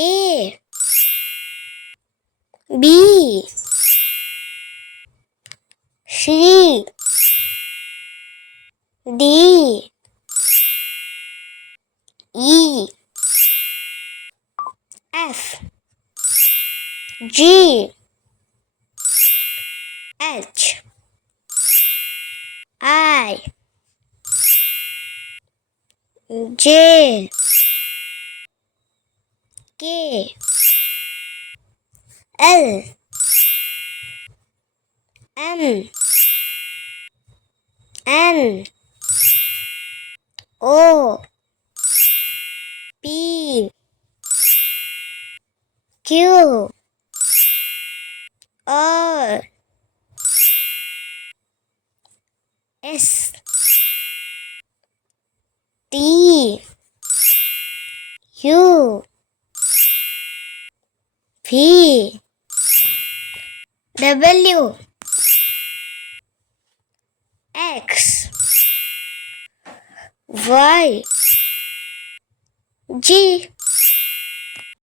A B C D E F G H I J K L M N O P Q R S T U V W X Y G